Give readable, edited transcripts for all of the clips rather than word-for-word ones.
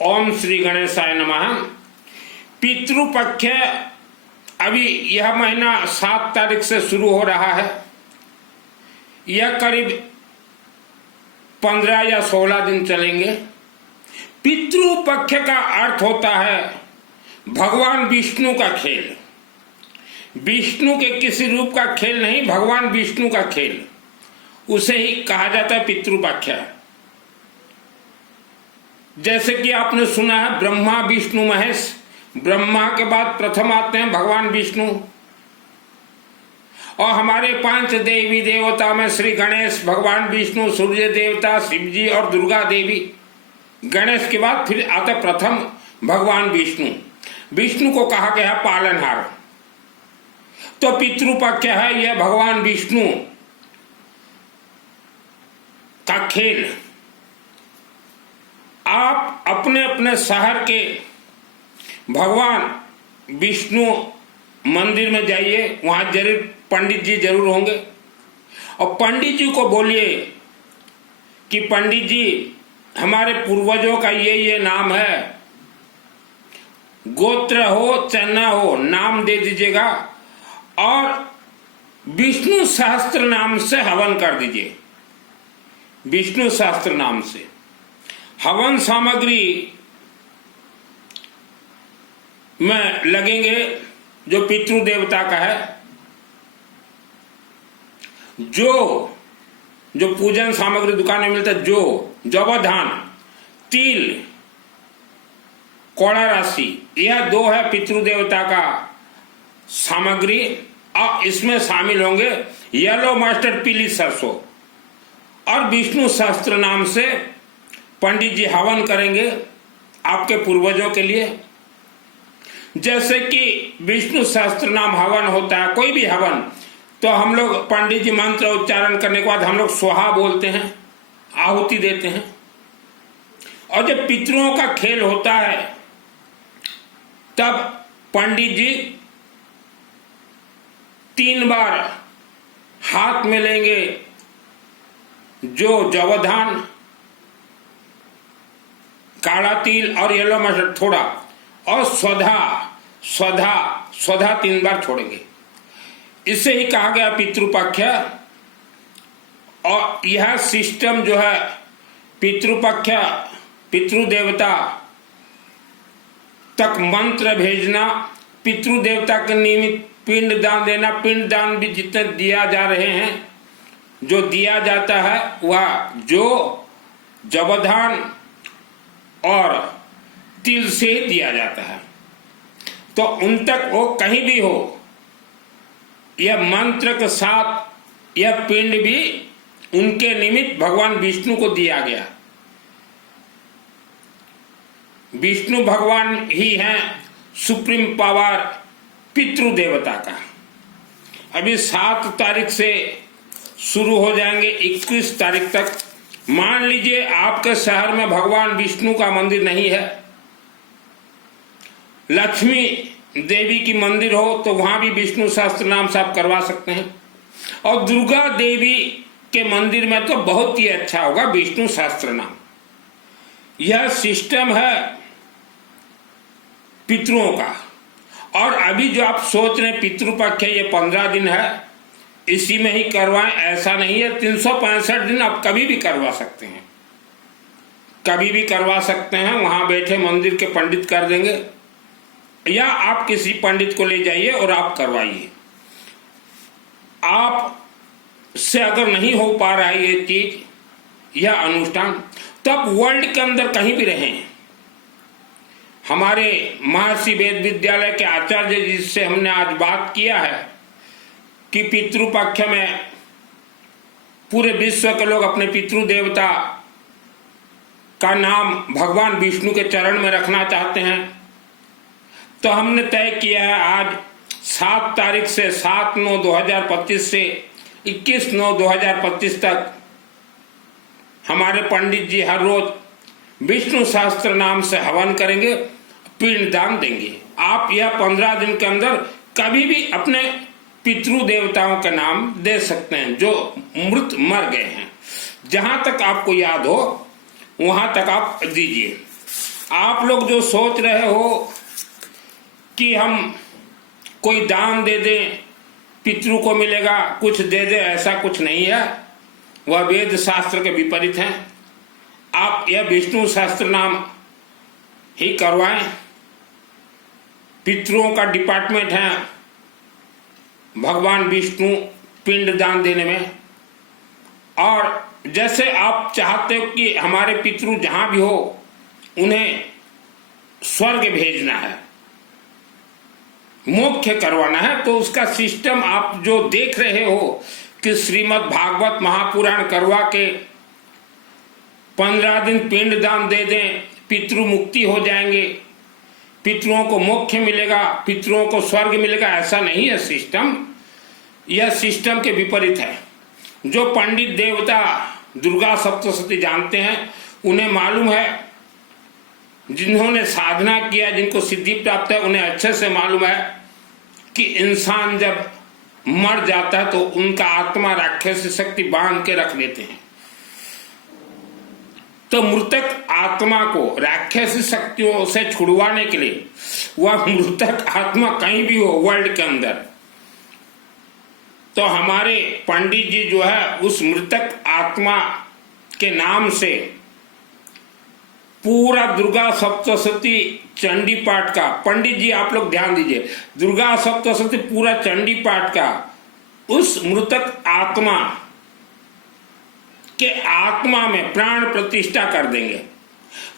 ओम श्री गणेशाय नमः। पितृपक्ष अभी यह महीना 7 तारीख से शुरू हो रहा है। यह करीब 15 या 16 दिन चलेंगे। पितृपक्ष का अर्थ होता है भगवान विष्णु का खेल। विष्णु के किसी रूप का खेल नहीं, भगवान विष्णु का खेल, उसे ही कहा जाता है पितृपक्ष। जैसे कि आपने सुना है ब्रह्मा विष्णु महेश, ब्रह्मा के बाद प्रथम आते हैं भगवान विष्णु। और हमारे 5 देवी देवता में श्री गणेश, भगवान विष्णु, सूर्य देवता, शिव जी और दुर्गा देवी। गणेश के बाद फिर आता प्रथम भगवान विष्णु। विष्णु को कहा गया पालनहार। तो पितृपक्ष है यह भगवान विष्णु का खेल। आप अपने अपने शहर के भगवान विष्णु मंदिर में जाइए, वहां जरूर पंडित जी जरूर होंगे। और पंडित जी को बोलिए कि पंडित जी हमारे पूर्वजों का ये नाम है, गोत्र हो चन्ना हो, नाम दे दीजिएगा और विष्णु सहस्त्र नाम से हवन कर दीजिए। विष्णु सहस्त्र नाम से हवन सामग्री में लगेंगे जो पितृ देवता का है। जो पूजन सामग्री दुकान में मिलता है, जो जवधान, तिल, कौड़ा राशि, यह 2 है पितृ देवता का सामग्री। और इसमें शामिल होंगे येलो मस्टर्ड, पीली सरसों। और विष्णु सहस्त्र नाम से पंडित जी हवन करेंगे आपके पूर्वजों के लिए। जैसे कि विष्णु सहस्त्र नाम हवन होता है, कोई भी हवन, तो हम लोग पंडित जी मंत्र उच्चारण करने के बाद हम लोग स्वाहा बोलते हैं, आहुति देते हैं। और जब पितरों का खेल होता है तब पंडित जी 3 बार हाथ में लेंगे जो जवधान, काला तिल और येलो मस्टर्ड थोड़ा, और स्वधा 3 बार छोड़ेंगे। इसे ही कहा गया पितृपक्ष। और यह सिस्टम जो है पितृपक्ष, पितृदेवता तक मंत्र भेजना, पितृदेवता के निमित्त पिंड दान देना। पिंड दान भी जितने दिया जा रहे हैं, जो दिया जाता है वह जो जवधान और तिल से दिया जाता है। तो उन तक वो कहीं भी हो, यह मंत्र के साथ यह पिंड भी उनके निमित्त भगवान विष्णु को दिया गया। विष्णु भगवान ही हैं सुप्रीम पावर पितृ देवता का। अभी 7 तारीख से शुरू हो जाएंगे 21 तारीख तक। मान लीजिए आपके शहर में भगवान विष्णु का मंदिर नहीं है, लक्ष्मी देवी की मंदिर हो, तो वहां भी विष्णु सहस्त्र नाम से आप करवा सकते हैं। और दुर्गा देवी के मंदिर में तो बहुत ही अच्छा होगा विष्णु सहस्त्र नाम। यह सिस्टम है पितरों का। और अभी जो आप सोच रहे हैं पितृपक्ष है, ये 15 दिन है, इसी में ही करवाएं, ऐसा नहीं है। 365 दिन आप कभी भी करवा सकते हैं, कभी भी करवा सकते हैं। वहां बैठे मंदिर के पंडित कर देंगे, या आप किसी पंडित को ले जाइए और आप करवाइए। आप से अगर नहीं हो पा रहा है ये चीज, यह अनुष्ठान, तो आप वर्ल्ड के अंदर कहीं भी रहें। हमारे महर्षि वेद विद्यालय के आचार्य जी से हमने आज बात किया है कि पितृपक्ष में पूरे विश्व के लोग अपने पितृ देवता का नाम भगवान विष्णु के चरण में रखना चाहते हैं। तो हमने तय किया है आज 7 तारीख से 7/9/2025 से 21/9/2025 तक हमारे पंडित जी हर रोज विष्णु सहस्त्र नाम से हवन करेंगे, पिंड दान देंगे। आप यह 15 दिन के अंदर कभी भी अपने पितृ देवताओं के नाम दे सकते हैं जो मृत मर गए हैं। जहां तक आपको याद हो वहां तक आप दीजिए। आप लोग जो सोच रहे हो कि हम कोई दान दे दें पितृ को मिलेगा, कुछ दे दे, ऐसा कुछ नहीं है। वह वेद शास्त्र के विपरीत है। आप यह विष्णु सहस्त्र नाम ही करवाएं। पितरों का डिपार्टमेंट है भगवान विष्णु पिंड दान देने में। और जैसे आप चाहते हो कि हमारे पितृ जहां भी हो उन्हें स्वर्ग भेजना है, मोक्ष करवाना है, तो उसका सिस्टम आप जो देख रहे हो कि श्रीमद् भागवत महापुराण करवा के 15 दिन पिंड दान दे दें, पितृ मुक्ति हो जाएंगे, पितरों को मोक्ष मिलेगा, पितरों को स्वर्ग मिलेगा, ऐसा नहीं है सिस्टम। यह सिस्टम के विपरीत है। जो पंडित देवता दुर्गा सप्तशती जानते हैं उन्हें मालूम है, जिन्होंने साधना किया, जिनको सिद्धि प्राप्त है, उन्हें अच्छे से मालूम है कि इंसान जब मर जाता है तो उनका आत्मा राक्षसी शक्ति बांध के रख देते हैं। तो मृतक आत्मा को राक्षसी शक्तियों से छुड़वाने के लिए वह मृतक आत्मा कहीं भी हो वर्ल्ड के अंदर, तो हमारे पंडित जी जो है उस मृतक आत्मा के नाम से पूरा दुर्गा सप्तशती चंडी पाठ का, पंडित जी आप लोग ध्यान दीजिए, दुर्गा सप्तशती पूरा चंडी पाठ का उस मृतक आत्मा के आत्मा में प्राण प्रतिष्ठा कर देंगे।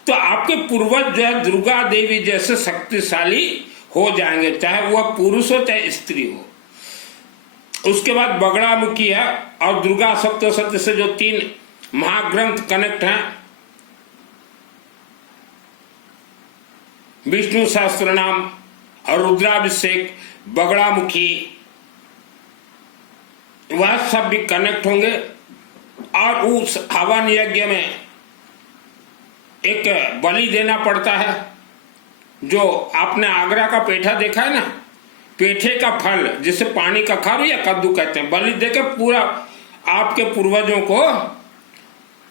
तो आपके पूर्वज जो है दुर्गा देवी जैसे शक्तिशाली हो जाएंगे, चाहे वह पुरुष हो चाहे स्त्री हो। उसके बाद बगड़ामुखी है और दुर्गा सप्तशती से जो 3 महाग्रंथ कनेक्ट हैं, विष्णु सहस्त्र नाम और रुद्राभिषेक, बगड़ामुखी, वह सब भी कनेक्ट होंगे। और उस हवन यज्ञ में एक बलि देना पड़ता है। जो आपने आगरा का पेठा देखा है ना, पेठे का फल जिसे पानी का खारू या कद्दू कहते हैं, बलि देके पूरा आपके पूर्वजों को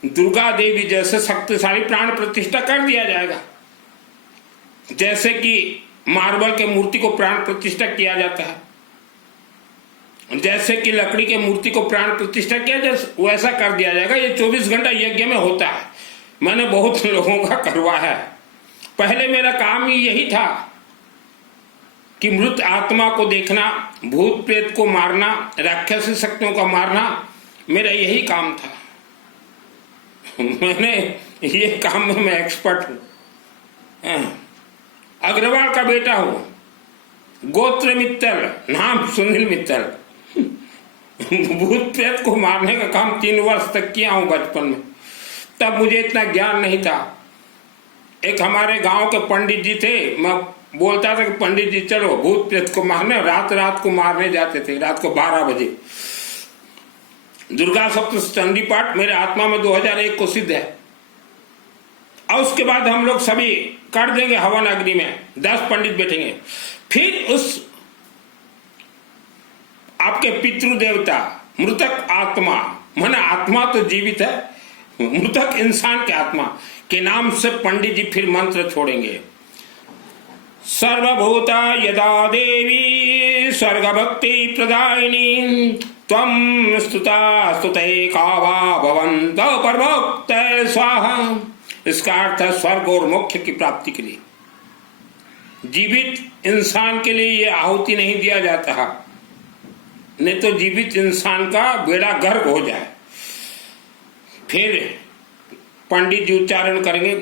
दुर्गा देवी जैसे शक्तिशाली प्राण प्रतिष्ठा कर दिया जाएगा। जैसे कि मार्बल के मूर्ति को प्राण प्रतिष्ठा किया जाता है, जैसे कि लकड़ी के मूर्ति को प्राण प्रतिष्ठा किया जाए, वैसा कर दिया जाएगा। ये 24 घंटा यज्ञ में होता है। मैंने बहुत लोगों का करवा है। पहले मेरा काम ही यही था कि मृत आत्मा को देखना, भूत प्रेत को मारना, राक्षसी शक्तियों का मारना, मेरा यही काम था। मैंने ये काम में मैं एक्सपर्ट हूं। अग्रवाल का बेटा हूं, गोत्र मित्तल, नाम सुनील मित्तल। भूत प्रेत को मारने का काम 3 वर्ष तक किया हूं बचपन में। तब मुझे इतना ज्ञान नहीं था। एक हमारे गांव के पंडित जी थे, मैं बोलता था कि पंडित जी चलो भूत प्रेत को मारने, रात रात को मारने जाते थे, रात को 12 बजे। दुर्गा सप्तशती चंडी पाठ मेरे आत्मा में 2001 को सिद्ध है। और उसके बाद हम लोग सभी कर देंगे हवन अग्नि में, 10 पंडित बैठेंगे। फिर उस आपके पितृ देवता, मृतक आत्मा, माने आत्मा तो जीवित है, मृतक इंसान के आत्मा के नाम से पंडित जी फिर मंत्र छोड़ेंगे। सर्वभूता यदा देवी स्वर्ग भक्ति प्रदायिनी त्वं स्तुता स्तुते कावा भवन्त परमोक्त स्वाहा। इसका अर्थ है स्वर्ग और मोक्ष की प्राप्ति के लिए जीवित इंसान के लिए यह आहुति नहीं दिया जाता, नहीं तो जीवित इंसान का बेड़ा गर्क हो जाए। फिर पंडित जी उच्चारण करेंगे,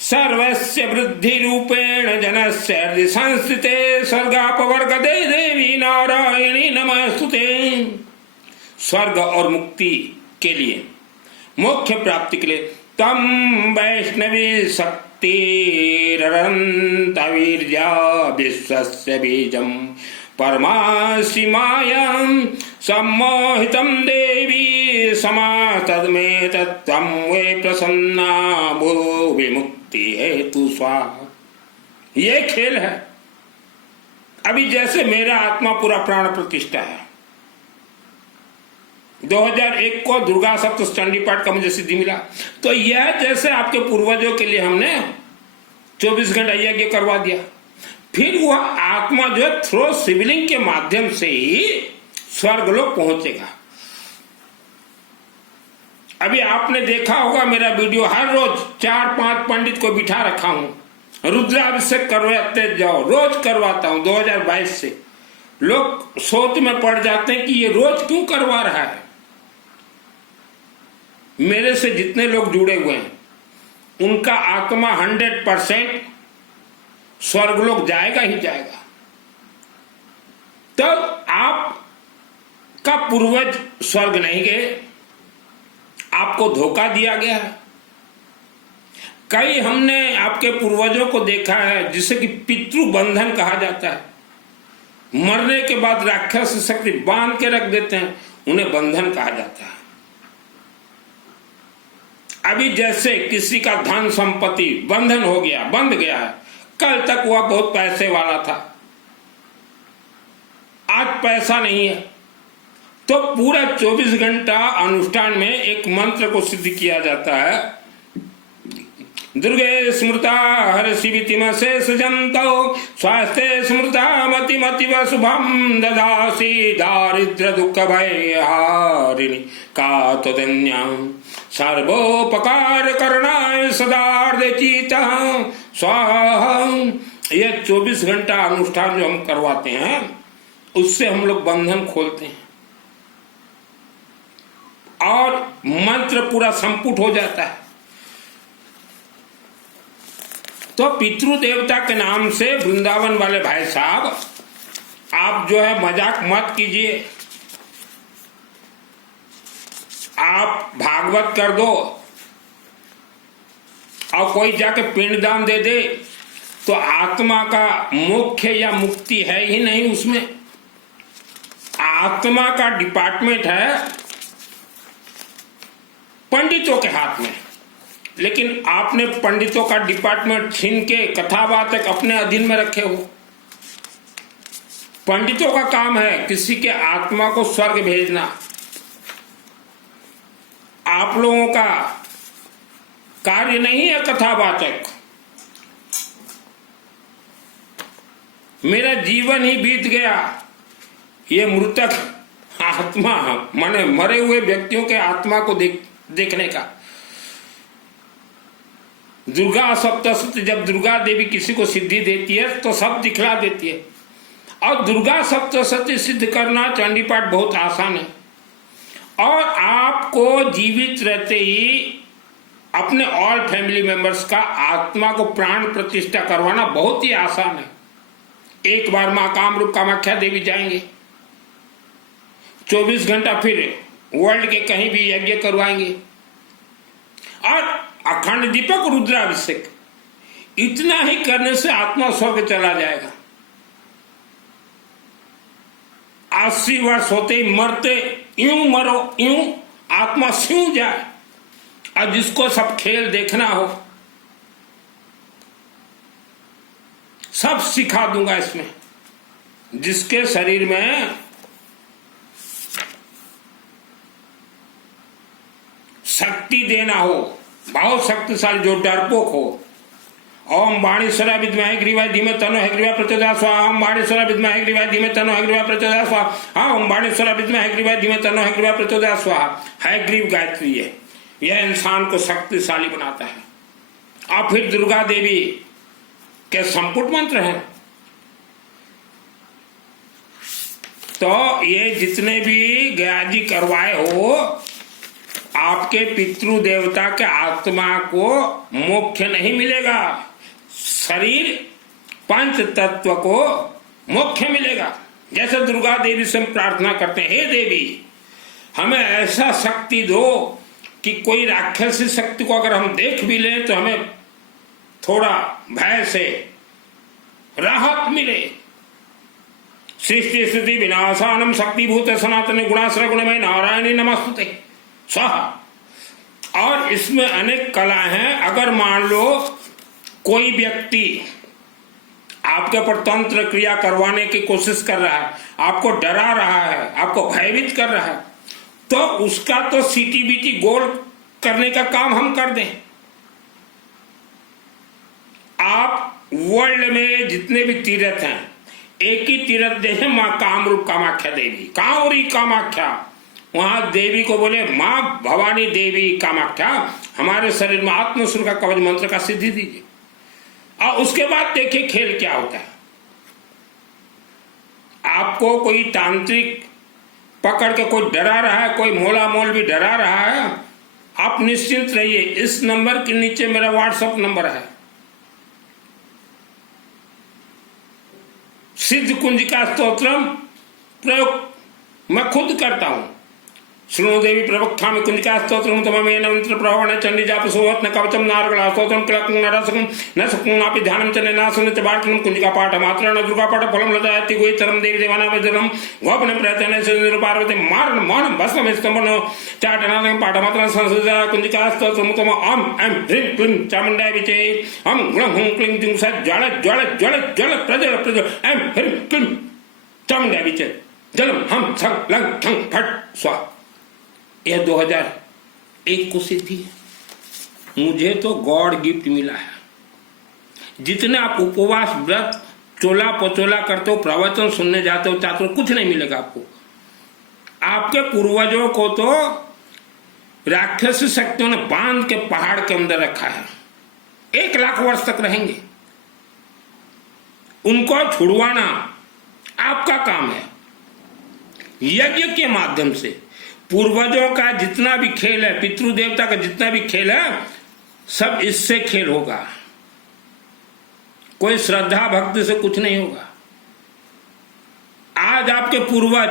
सर्वस्य वृद्धि रूपेण जनस्य हृदि संस्थिते स्वर्गापवर्ग दे देवी नारायणी नमस्तुते। स्वर्ग और मुक्ति के लिए, मोक्ष प्राप्ति के लिए तम वैष्णवी शक्तिरनंत वीर्या विश्वस्य बीजम परमासि मायां सम्मोहितं देवी समातद्मे तत्त्वं वे प्रसन्ना भो विमुक्ति हेतु स्वाहा। ये खेल है। अभी जैसे मेरा आत्मा पूरा प्राण प्रतिष्ठा है, 2001 को दुर्गा सप्तशती चंडी पाठ का मुझे सिद्धि मिला, तो यह जैसे आपके पूर्वजों के लिए हमने 24 घंटा यज्ञ करवा दिया, फिर वह आत्मा जो है थ्रो शिवलिंग के माध्यम से ही स्वर्ग लोक पहुंचेगा। अभी आपने देखा होगा मेरा वीडियो, हर रोज 4-5 पंडित को बिठा रखा हूं, रुद्राभिषेक करवाते जाओ, रोज करवाता हूं 2022 से। लोग सोच में पड़ जाते हैं कि ये रोज क्यों करवा रहा है। मेरे से जितने लोग जुड़े हुए हैं उनका आत्मा 100% स्वर्गलोक जाएगा ही जाएगा। तो आपका पूर्वज स्वर्ग नहीं गए, आपको धोखा दिया गया है। कई हमने आपके पूर्वजों को देखा है जिसे कि पितृबंधन कहा जाता है, मरने के बाद राक्षस शक्ति बांध के रख देते हैं, उन्हें बंधन कहा जाता है। अभी जैसे किसी का धन संपत्ति बंधन हो गया, बंध गया है, कल तक वह बहुत पैसे वाला था, आज पैसा नहीं है, तो पूरा 24 घंटा अनुष्ठान में एक मंत्र को सिद्ध किया जाता है, दुर्गे स्मृता हर शिवितिम शेष जंतो स्वास्थ्य स्मृता मति मति व शुभम ददासी दारिद्र दुख भय हारिणी का तदन्याम सर्वोपकार करणाय सदार्दचिता स्वाहा। यह 24 घंटा अनुष्ठान जो हम करवाते हैं उससे हम लोग बंधन खोलते हैं और मंत्र पूरा संपुट हो जाता है। तो पितृ देवता के नाम से वृंदावन वाले भाई साहब, आप जो है मजाक मत कीजिए। आप भागवत कर दो और कोई जाके पिंडदान दे दे तो आत्मा का मोक्ष या मुक्ति है ही नहीं। उसमें आत्मा का डिपार्टमेंट है पंडितों के हाथ में, लेकिन आपने पंडितों का डिपार्टमेंट छीन के कथावाचक अपने अधीन में रखे हो। पंडितों का काम है किसी के आत्मा को स्वर्ग भेजना, आप लोगों का कार्य नहीं है कथावाचक। मेरा जीवन ही बीत गया, ये मृतक आत्मा माने मरे हुए व्यक्तियों के आत्मा को देखने का। दुर्गा सप्तशती, जब दुर्गा देवी किसी को सिद्धि देती है तो सब दिखला देती है, और दुर्गा सप्तशती सिद्ध करना चंडी पाठ बहुत आसान है, और आपको जीवित रहते ही अपने ऑल फैमिली मेंबर्स का आत्मा को प्राण प्रतिष्ठा करवाना बहुत ही आसान है। एक बार मां कामरूप कामाख्या देवी जाएंगे, 24 घंटा फिर वर्ल्ड के कहीं भी यज्ञ करवाएंगे, और अखंड दीपक रुद्राभिषेक, इतना ही करने से आत्मा स्वर्ग चला जाएगा। 80 वर्ष होते ही मरते, यूं मरो यूं आत्मा स्यों जाए। और जिसको सब खेल देखना हो सब सिखा दूंगा इसमें। जिसके शरीर में शक्ति देना हो, बहुत शक्तिशाली, जो डरपोक हो, ओम बाणेश्वरा विद्महे ग्रीवाय धीमहि तन्नो हयग्रीवा प्रचोदयात् स्वाहा, ओम बाणेश्वरा विद्महे ग्रीवाय धीमहि तन्नो हयग्रीवा प्रचोदयात् स्वाहा। हाँ, ओम बाणेश्वरा विद्महे ग्रीवाय धीमहि तन्नो हयग्रीवा प्रचोदयात् स्वाहा। हयग्रीव गायत्री है, यह इंसान को शक्तिशाली बनाता है। और फिर दुर्गा देवी के संपुट मंत्र हैं। तो ये जितने भी गयाजी करवाए हो, आपके पितृ देवता के आत्मा को मोक्ष नहीं मिलेगा, शरीर पंच तत्व को मोक्ष मिलेगा। जैसे दुर्गा देवी से हम प्रार्थना करते हैं, हे देवी हमें ऐसा शक्ति दो कि कोई राक्षसी शक्ति को अगर हम देख भी लें तो हमें थोड़ा भय से राहत मिले। सृष्टि स्थिति विनाशानम शक्तिभूत सनातन गुणाश्रय गुणमय नारायणी नमस्तुते स्वाहा। और इसमें अनेक कला हैं। अगर मान लो कोई व्यक्ति आपके ऊपर तंत्र क्रिया करवाने की कोशिश कर रहा है, आपको डरा रहा है, आपको भयभीत कर रहा है, तो उसका तो सीटीबीटी गोल करने का काम हम कर दें। आप वर्ल्ड में जितने भी तीर्थ हैं, एक ही तीर्थ है माँ कामरूप कामाख्या देवी, कांवरी कामाख्या। वहां देवी को बोले माँ भवानी देवी कामाख्या, हमारे शरीर में आत्मसुर का कवच मंत्र का सिद्धि दीजिए। और उसके बाद देखिए खेल क्या होता है। आपको कोई तांत्रिक पकड़ के कोई डरा रहा है, कोई मोला मोल भी डरा रहा है, आप निश्चिंत रहिए। इस नंबर के नीचे मेरा व्हाट्सएप नंबर है। सिद्ध कुंजिका स्तोत्रम प्रयोग मैं खुद करता हूं। श्रृणु देवी प्रवक्ष्यामि कुंजिका स्तोत्रम तममेन मंत्र प्रवहणे चंडी जाप सोहत न कवचम नारगला स्तोत्रम किलकं नरसकं न सकं नापि ध्यानं च नासनं च वार्तनं कुंजिका पाठ मात्रेण दुर्गा पाठ फलं लदायति गोचरं देवी देवानां वज्रं गोपनं प्रयत्नेन सिंधुर पार्वती मारण मौनं भस्मं स्तंभनो चाटनानं पाठ मात्रेण संस्कृता कुंजिका स्तोत्रम तम ओम ऐं ह्रीं क्लीं चामुण्डाय विचे ओम ग्लं हुं क्लीं जुं सत् ज्वाल ज्वाल ज्वाल ज्वाल प्रज्वल प्रज्वल ऐं ह्रीं क्लीं चामुण्डाय विचे जलम हम छं लंग ठं फट स्वाहा। यह 2001 को सिद्धि है। मुझे तो गॉड गिफ्ट मिला है। जितने आप उपवास व्रत चोला पचोला करते हो, प्रवचन सुनने जाते हो, चाहते हो, कुछ नहीं मिलेगा आपको। आपके पूर्वजों को तो राक्षसी शक्तियों ने बांध के पहाड़ के अंदर रखा है, 1 लाख वर्ष तक रहेंगे। उनको छुड़वाना आपका काम है। यज्ञ के माध्यम से पूर्वजों का जितना भी खेल है, पितृदेवता का जितना भी खेल है, सब इससे खेल होगा। कोई श्रद्धा भक्ति से कुछ नहीं होगा। आज आपके पूर्वज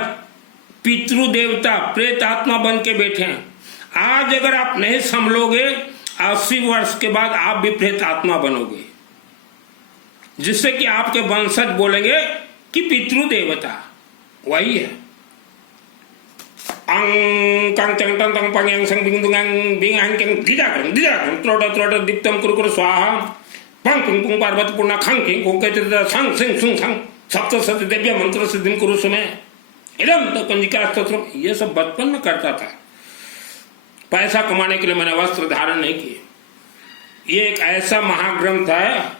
पितृदेवता प्रेत आत्मा बन के बैठे हैं। आज अगर आप नहीं संभलोगे, 80 वर्ष के बाद आप भी प्रेत आत्मा बनोगे, जिससे कि आपके वंशज बोलेंगे कि पितृदेवता वही है। दीप्तम कुरकुर स्वाहा पंग पार्वती पूर्णा खंग संग सिंह सुंग संग सप्त सत्य दिव्य मंत्र सिद्धिम कुरु समय इदम तो कुंजिका स्तोत्रम। ये सब बचपन में करता था। पैसा कमाने के लिए मैंने वस्त्र धारण नहीं किए। ये एक ऐसा महाग्रंथ है,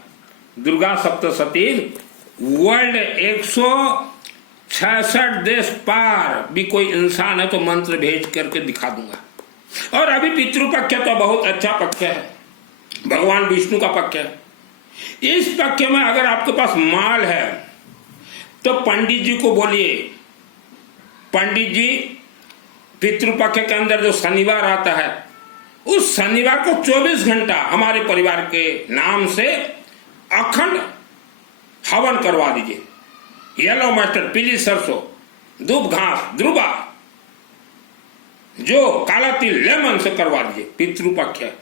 दुर्गा सप्तशती। वर्ल्ड 166 देश पार भी कोई इंसान है तो मंत्र भेज करके दिखा दूंगा। और अभी पितृपक्ष तो बहुत अच्छा पक्ष है, भगवान विष्णु का पक्ष है। इस पक्ष में अगर आपके पास माल है तो पंडित जी को बोलिए। पंडित जी पितृपक्ष के अंदर जो शनिवार आता है, उस शनिवार को 24 घंटा हमारे परिवार के नाम से अखंड हवन करवा दीजिए। येलो मस्टर्ड, पीली सरसों, दूब घास, द्रुबा, जो काला तिल, लेमन से करवा दीजिए। पितृपक्ष है।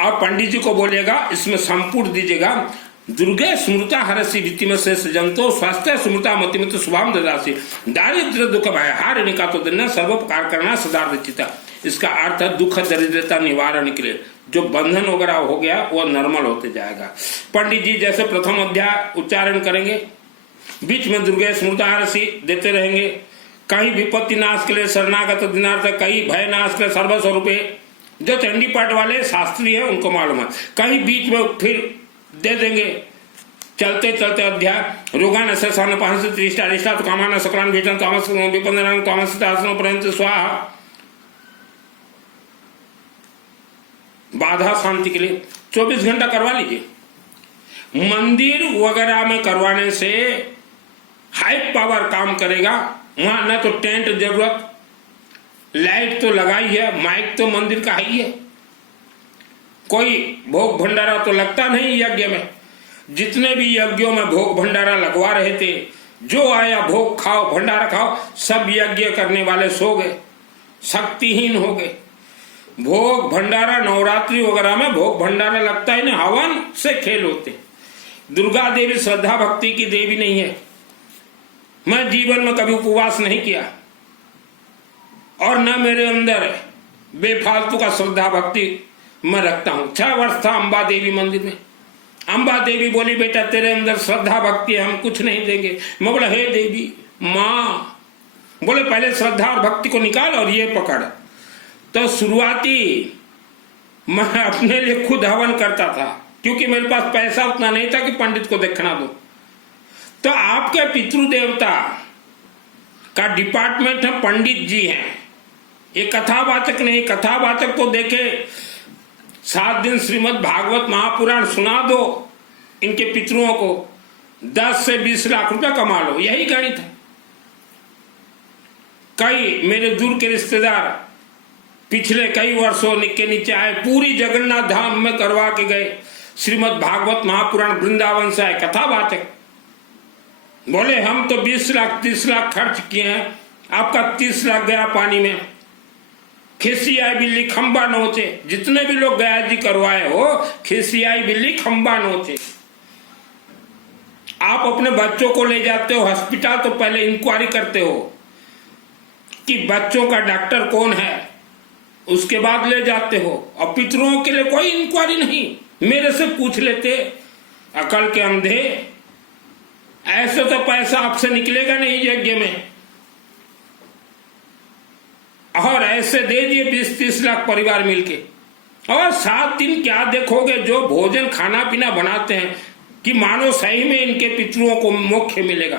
और पंडित जी को बोलिएगा इसमें संपूर्ण दीजिएगा। दुर्गे स्मृता हरसी वित्ति में शेष जंतो स्वास्थ्य स्मृता मतिमत शुभाम ददासी दारिद्र दुख भय हारिणी का तो दिन सर्वोपकार करना सदार्चिता। इसका अर्थ है दुख दरिद्रता निवारण के लिए जो बंधन वगैरह हो गया वो नॉर्मल होते जाएगा। पंडित जी जैसे प्रथम अध्याय उच्चारण करेंगे, बीच में दुर्गे स्मृता हरसी देते रहेंगे। कहीं विपत्ति नाश के लिए शरणागत दिनार्थ, कहीं भय नाश के लिए सर्वस्वरूपे। जो चंडी पाठ वाले शास्त्री है उनको मालूम है। कहीं बीच में फिर दे देंगे चलते चलते अध्याय। रोगान शशान पांच त्रिष्टा रिष्टा तो कामान सकलान भीषण तामस विपंदन तामस पर्यंत स्वाहा। बाधा शांति के लिए 24 घंटा करवा लीजिए। मंदिर वगैरह में करवाने से हाई पावर काम करेगा। वहां न तो टेंट जरूरत, लाइट तो लगाई है, माइक तो मंदिर का ही है। कोई भोग भंडारा तो लगता नहीं यज्ञ में। जितने भी यज्ञों में भोग भंडारा लगवा रहे थे, जो आया भोग खाओ भंडारा खाओ, सब यज्ञ करने वाले सो गए, शक्तिहीन हो गए। भोग भंडारा नवरात्रि वगैरह में भोग भंडारा लगता है ना, हवन से खेल होते। दुर्गा देवी श्रद्धा भक्ति की देवी नहीं है। मैं जीवन में कभी उपवास नहीं किया और न मेरे अंदर बेफालतू का श्रद्धा भक्ति मैं रखता हूं। 6 वर्ष था अंबा देवी मंदिर में। अंबा देवी बोली बेटा तेरे अंदर श्रद्धा भक्ति है, हम कुछ नहीं देंगे। मैं बोला हे देवी माँ, बोले पहले श्रद्धा और भक्ति को निकाल और ये पकड़। तो शुरुआती मैं अपने लिए खुद हवन करता था, क्योंकि मेरे पास पैसा उतना नहीं था कि पंडित को देखना दो। तो आपके पितृदेवता का डिपार्टमेंट है, पंडित जी हैं, ये कथावाचक नहीं। कथावाचक तो देखे 7 दिन श्रीमद् भागवत महापुराण सुना दो इनके पितरों को, 10 से 20 लाख रुपया कमा लो, यही गणित है। कई मेरे दूर के रिश्तेदार पिछले कई वर्षों के नीचे आए, पूरी जगन्नाथ धाम में करवा के गए, श्रीमद् भागवत महापुराण वृंदावन से आए कथावाचक। बोले हम तो 20 लाख 30 लाख खर्च किए हैं, आपका 30 लाख गया पानी में। खिसियाई बिल्ली खंबा नोचे, जितने भी लोग गया जी करवाए हो, खिसियाई बिल्ली खंबा नोचे। आप अपने बच्चों को ले जाते हो हॉस्पिटल तो पहले इंक्वायरी करते हो कि बच्चों का डॉक्टर कौन है, उसके बाद ले जाते हो। और पितरों के लिए कोई इंक्वायरी नहीं, मेरे से पूछ लेते, अकल के अंधे। ऐसे तो पैसा आपसे निकलेगा नहीं यज्ञ में। और ऐसे दे दिए 20-30 लाख परिवार मिलके, और 7 दिन क्या देखोगे जो भोजन खाना पीना बनाते हैं कि मानो सही में इनके पितरों को मोक्ष मिलेगा,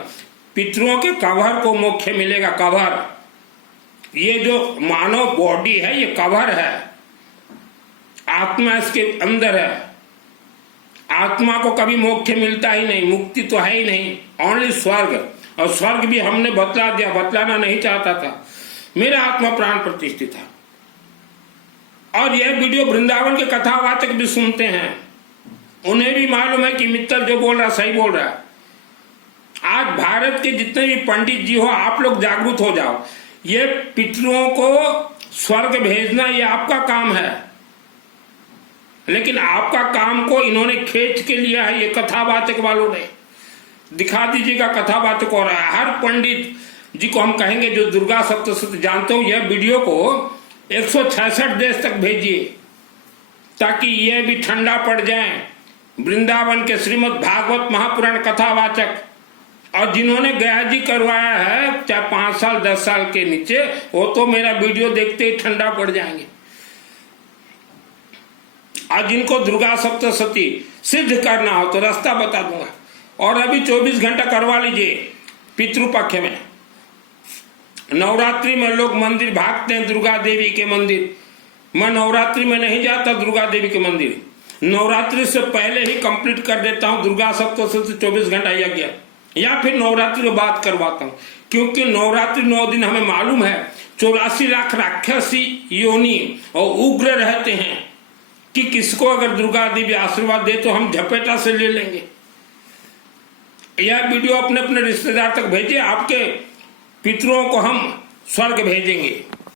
पितरों के कवर को मोक्ष मिलेगा। कवर, ये जो मानव बॉडी है ये कवर है, आत्मा इसके अंदर है। आत्मा को कभी मोक्ष मिलता ही नहीं, मुक्ति तो है ही नहीं, ओनली स्वर्ग। और स्वर्ग भी हमने बतला दिया, बतलाना नहीं चाहता था, मेरा आत्मा प्राण प्रतिष्ठित था। और यह वीडियो वृंदावन के कथावाचक भी सुनते हैं, उन्हें भी मालूम है कि मित्तल जो बोल रहा सही बोल रहा है। आज भारत के जितने भी पंडित जी हो, आप लोग जागरूक हो जाओ। ये पितरों को स्वर्ग भेजना ये आपका काम है, लेकिन आपका काम को इन्होंने खींच के लिया है, ये कथावाचक वालों ने। दिखा दीजिएगा कथावाचक हो रहा है। हर पंडित जी को हम कहेंगे जो दुर्गा सप्तशती जानते हो, यह वीडियो को 166 देश तक भेजिए, ताकि यह भी ठंडा पड़ जाए वृंदावन के श्रीमद् भागवत महापुराण कथावाचक। और जिन्होंने गया जी करवाया है, चाहे 5 साल 10 साल के नीचे, वो तो मेरा वीडियो देखते ही ठंडा पड़ जाएंगे। और जिनको दुर्गा सप्तशती सिद्ध करना हो तो रास्ता बता दूंगा। और अभी 24 घंटा करवा लीजिए पितृपक्ष में। नवरात्रि में लोग मंदिर भागते हैं, दुर्गा देवी के मंदिर। मैं नवरात्रि में नहीं जाता दुर्गा देवी के मंदिर, नवरात्रि से पहले ही कंप्लीट कर देता हूँ दुर्गा सप्तशती 24 घंटा यज्ञ, या फिर नवरात्रि के बाद करवाता हूँ। क्योंकि नवरात्रि 9 दिन हमें मालूम है 84 लाख राक्षसी योनि और उग्र रहते हैं कि किसको अगर दुर्गा देवी आशीर्वाद दे तो हम झपेटा से ले लेंगे। यह वीडियो अपने अपने रिश्तेदार तक भेजिए, आपके पितरों को हम स्वर्ग भेजेंगे।